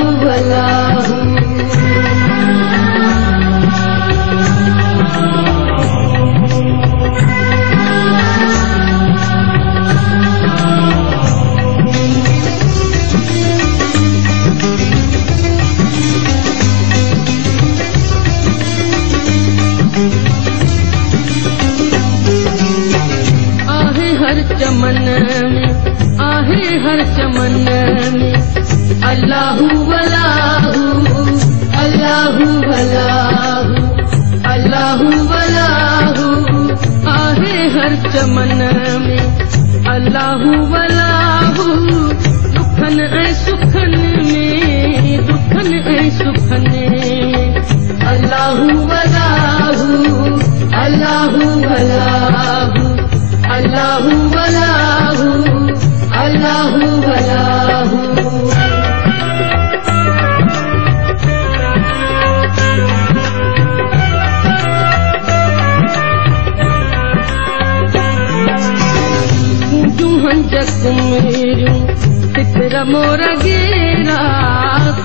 अल्लाहु अल्लाहु हर चमन में आहे हर चमन में अल्लाहु अल्लाहु अल्लाहु अल्लाहु अल्लाहु अल्लाहु आहे हर चमन में अल्लाहु अल्लाहु दुखन ऐं सुखन में दुखन ऐं सुखन में अल्लाहु अल्लाहु अल्लाहु अल्लाहु अल्लाहु अल्लाहु अल्लाहु अल्लाहु कुंजू हंजक मेरियूं तितर मोर गेरा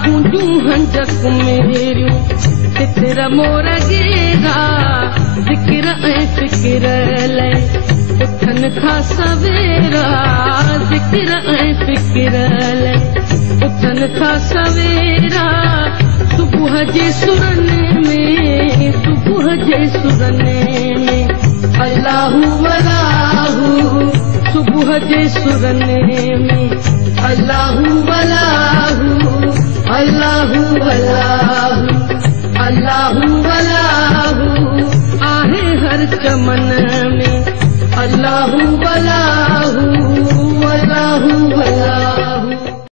कुंजू हंजक मेरियूं तितर मोर गेरा ज़िक्र ऐं फ़िक्र लय उथन खां सवेरा ज़िक्र ऐं फ़िक्र लय उथन खां सवेरा सुबुह जे सुरन में सुबुह जे सुरन में अल्लाहु अल्लाहु सुबुह जे सुरन में अल्लाहु अल्लाहु अल्लाहु अल्लाहु अल्लाहु अल्लाहु आहे हर चमन में अल्लाहु अल्लाहु अल्लाहु अल्लाहु